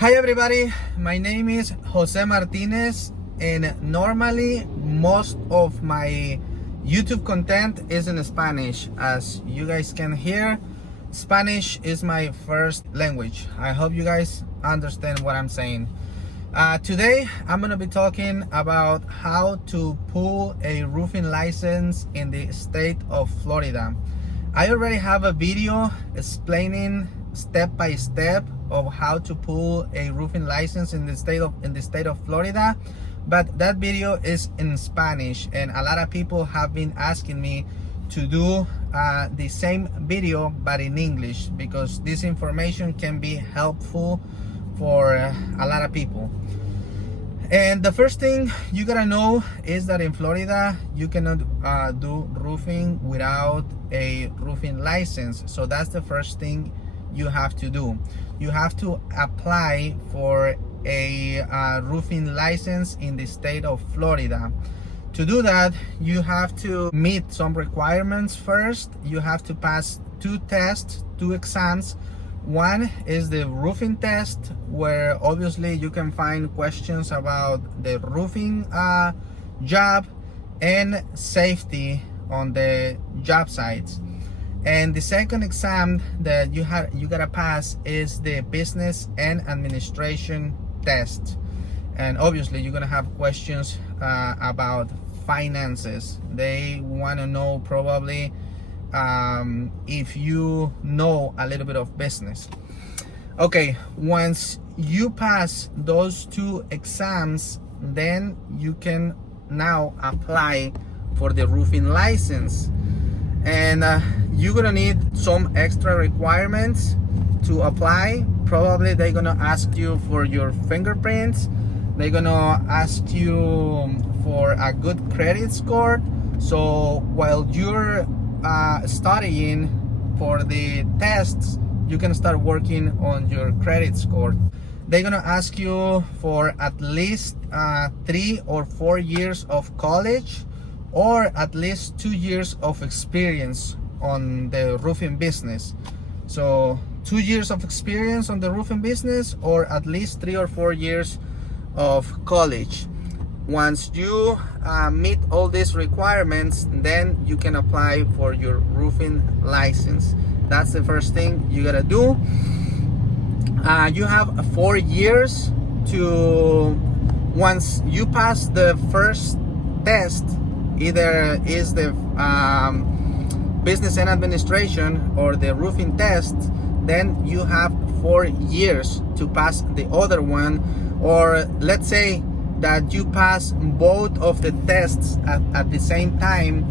Hi everybody, my name is Jose Martinez, and normally most of my YouTube content is in Spanish. As you guys can hear, Spanish is my first language. I hope you guys understand what I'm saying. Today I'm gonna be talking about how to pull a roofing license in the state of Florida. I already have a video explaining step by step of how to pull a roofing license in the state of Florida, but that video is in Spanish, and a lot of people have been asking me to do the same video but in English, because this information can be helpful for a lot of people. And the first thing you gotta know is that in Florida you cannot do roofing without a roofing license. So that's the first thing you have to do. You have to apply for a roofing license in the state of Florida. To do that, you have to meet some requirements first. You have to pass two tests, two exams. One is the roofing test, where obviously you can find questions about the roofing job and safety on the job sites. And the second exam that you gotta pass is the business and administration test. And obviously you're gonna have questions about finances. They want to know probably if you know a little bit of business. Okay, once you pass those two exams, then you can now apply for the roofing license. And you're gonna need some extra requirements to apply. Probably they're gonna ask you for your fingerprints. They're gonna ask you for a good credit score. So while you're studying for the tests, you can start working on your credit score. They're gonna ask you for at least 3 or 4 years of college, or at least 2 years of experience on the roofing business. So 2 years of experience on the roofing business, or at least 3 or 4 years of college. Once you meet all these requirements, then you can apply for your roofing license. That's the first thing you gotta do. You have 4 years to, once you pass the first test, either is the business and administration or the roofing test, then you have 4 years to pass the other one. Or let's say that you pass both of the tests at the same time,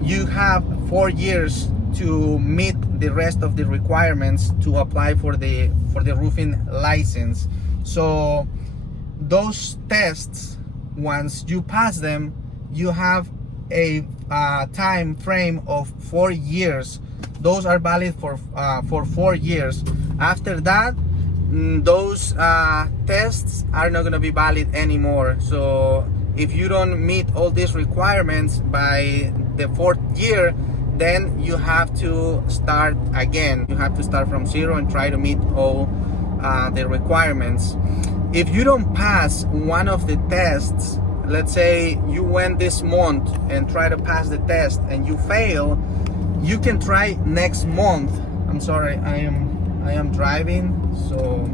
you have 4 years to meet the rest of the requirements to apply for the roofing license. So those tests, once you pass them, you have a time frame of 4 years. Those are valid for 4 years. After that, those tests are not going to be valid anymore. So if you don't meet all these requirements by the 4th year, then you have to start again. You have to start from zero and try to meet all the requirements. If you don't pass one of the tests, let's say you went this month and try to pass the test and you fail, you can try next month. I'm sorry, I am driving, so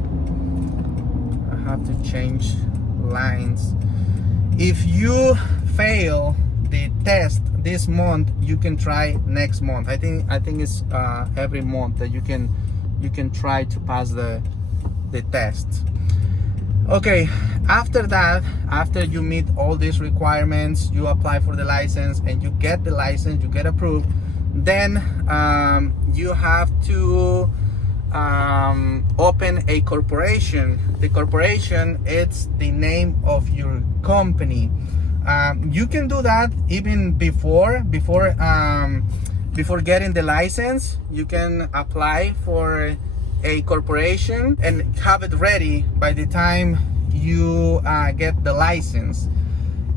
I have to change lines. If you fail the test this month, you can try next month. I think it's every month that you can try to pass the test. Okay, after that, after you meet all these requirements, you apply for the license and you get the license, you get approved, then you have to open a corporation. The corporation, it's the name of your company. You can do that even before getting the license. You can apply for a corporation and have it ready by the time you get the license.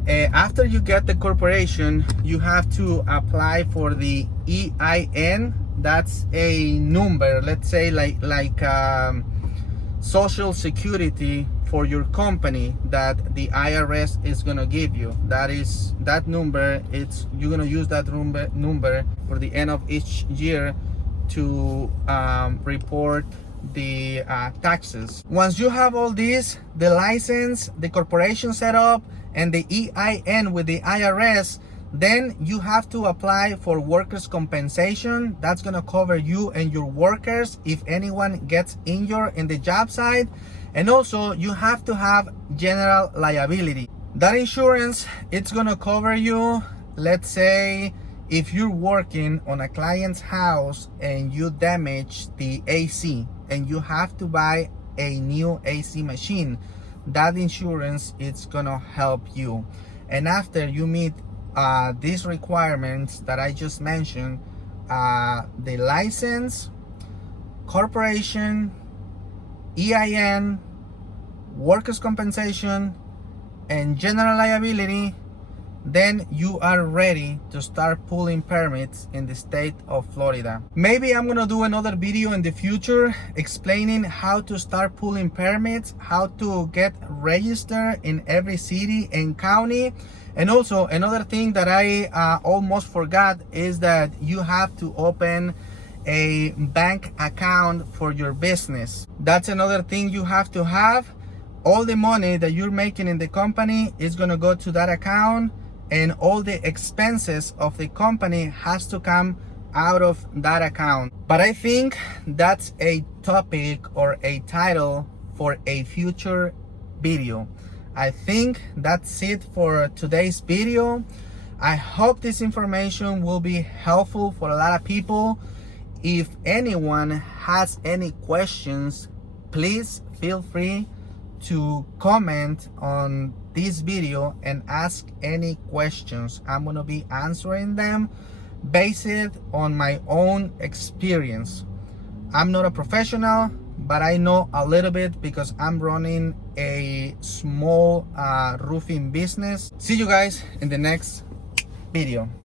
After you get the corporation, you have to apply for the EIN. That's a number, let's say like social security for your company that the IRS is gonna give you. That number, you're gonna use that number for the end of each year to report the taxes. Once you have all this, the license, the corporation setup, and the EIN with the IRS, then you have to apply for workers' compensation. That's gonna cover you and your workers if anyone gets injured in the job site. And also you have to have general liability. That insurance, it's gonna cover you, let's say, if you're working on a client's house and you damage the AC and you have to buy a new AC machine, that insurance, it's gonna help you. And after you meet these requirements that I just mentioned, the license, corporation, EIN, workers' compensation, and general liability, then you are ready to start pulling permits in the state of Florida. Maybe I'm gonna do another video in the future explaining how to start pulling permits, how to get registered in every city and county. And also another thing that I almost forgot is that you have to open a bank account for your business. That's another thing you have to have. All the money that you're making in the company is gonna go to that account, and all the expenses of the company has to come out of that account. But I think that's a topic or a title for a future video. I think that's it for today's video. I hope this information will be helpful for a lot of people. If anyone has any questions, please feel free to comment on this video and ask any questions. I'm gonna be answering them based on my own experience. I'm not a professional, but I know a little bit because I'm running a small roofing business. See you guys in the next video.